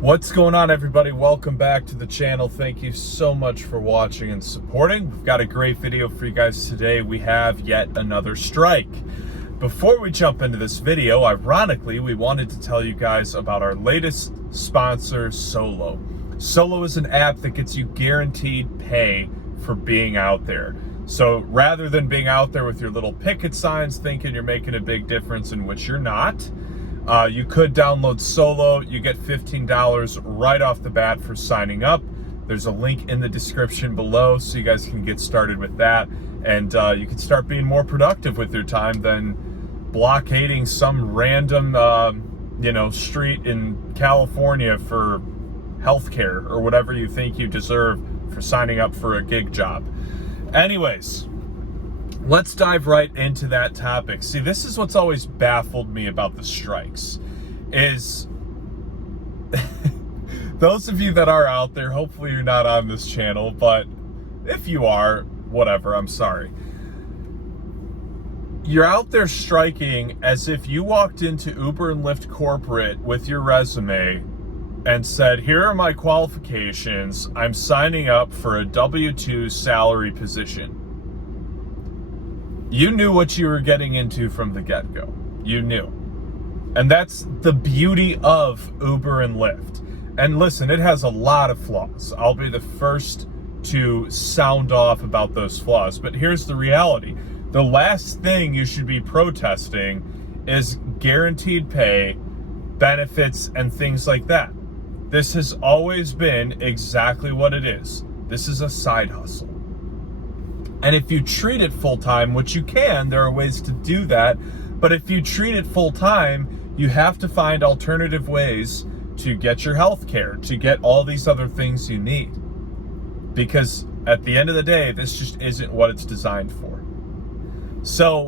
What's going on, everybody? Welcome back to the channel. Thank you so much for watching and supporting. We've got a great video for you guys today. We have yet another strike. Before we jump into this video, ironically, we wanted to tell you guys about our latest sponsor, Solo. Solo is an app that gets you guaranteed pay for being out there. So rather than being out there with your little picket signs thinking you're making a big difference, in which you're not, you could download Solo. You get $15 right off the bat for signing up. There's a link in the description below so you guys can get started with that, and you can start being more productive with your time than blockading some random street in California for healthcare or whatever you think you deserve for signing up for a gig job. Anyways, let's dive right into that topic. See, this is what's always baffled me about the strikes, is those of you that are out there, hopefully you're not on this channel, but if you are, whatever, I'm sorry. You're out there striking as if you walked into Uber and Lyft corporate with your resume and said, here are my qualifications, I'm signing up for a W-2 salary position. You knew what you were getting into from the get-go. You knew. And that's the beauty of Uber and Lyft. And listen, it has a lot of flaws. I'll be the first to sound off about those flaws. But here's the reality. The last thing you should be protesting is guaranteed pay, benefits, and things like that. This has always been exactly what it is. This is a side hustle. And if you treat it full-time, which you can, there are ways to do that, but if you treat it full-time, you have to find alternative ways to get your health care, to get all these other things you need. Because at the end of the day, this just isn't what it's designed for. So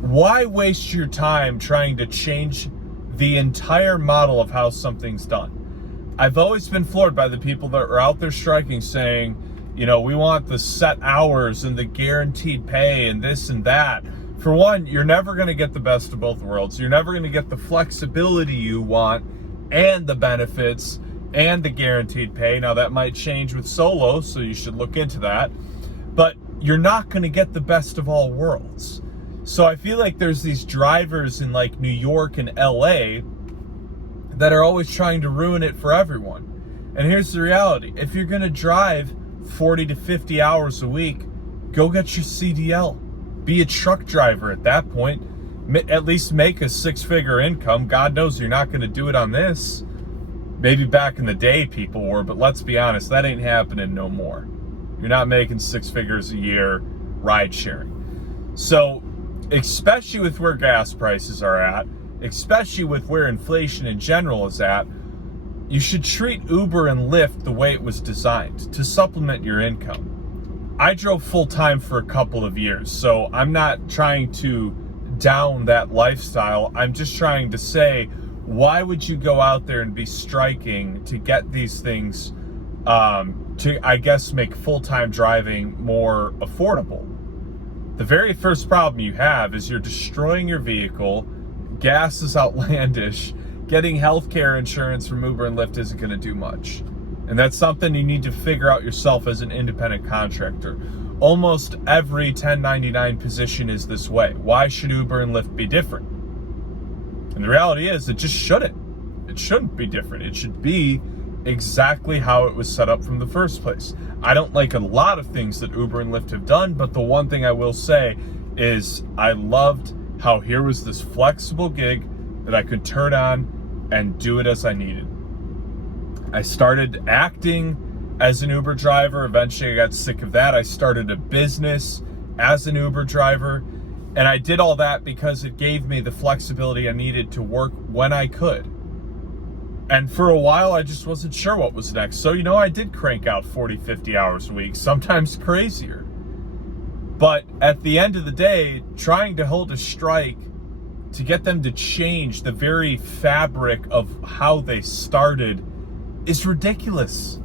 why waste your time trying to change the entire model of how something's done? I've always been floored by the people that are out there striking saying, you know, we want the set hours and the guaranteed pay and this and that. For one, you're never going to get the best of both worlds. You're never going to get the flexibility you want and the benefits and the guaranteed pay. Now, that might change with Solo, so you should look into that. But you're not going to get the best of all worlds. So I feel like there's these drivers in like New York and LA that are always trying to ruin it for everyone. And here's the reality. If you're going to drive 40 to 50 hours a week, go get your CDL. Be a truck driver at that point. At least make a six-figure income. God knows you're not going to do it on this. Maybe back in the day people were, but let's be honest, that ain't happening no more. You're not making six figures a year ride sharing. So, especially with where gas prices are at, especially with where inflation in general is at, you should treat Uber and Lyft the way it was designed, to supplement your income. I drove full-time for a couple of years, so I'm not trying to down that lifestyle. I'm just trying to say, why would you go out there and be striking to get these things, to, I guess, make full-time driving more affordable? The very first problem you have is you're destroying your vehicle, gas is outlandish, getting healthcare insurance from Uber and Lyft isn't going to do much. And that's something you need to figure out yourself as an independent contractor. Almost every 1099 position is this way. Why should Uber and Lyft be different? And the reality is, it just shouldn't. It shouldn't be different. It should be exactly how it was set up from the first place. I don't like a lot of things that Uber and Lyft have done, but the one thing I will say is I loved how here was this flexible gig that I could turn on and do it as I needed. I started acting as an Uber driver. Eventually I got sick of that. I started a business as an Uber driver, and I did all that because it gave me the flexibility I needed to work when I could. And for a while I just wasn't sure what was next. So, I did crank out 40, 50 hours a week, sometimes crazier. But at the end of the day, trying to hold a strike to get them to change the very fabric of how they started is ridiculous.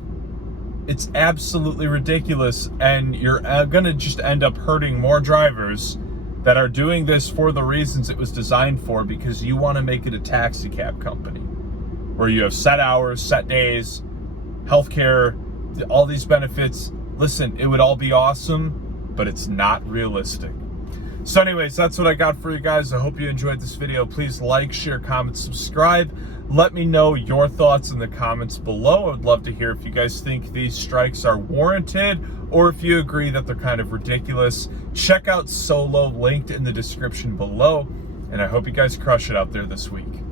It's absolutely ridiculous, and you're gonna just end up hurting more drivers that are doing this for the reasons it was designed for, because you want to make it a taxi cab company. where you have set hours, set days, healthcare, all these benefits. Listen, it would all be awesome, but it's not realistic. So anyways, that's what I got for you guys. I hope you enjoyed this video. Please like, share, comment, subscribe. Let me know your thoughts in the comments below. I would love to hear if you guys think these strikes are warranted or if you agree that they're kind of ridiculous. Check out Solo, linked in the description below. And I hope you guys crush it out there this week.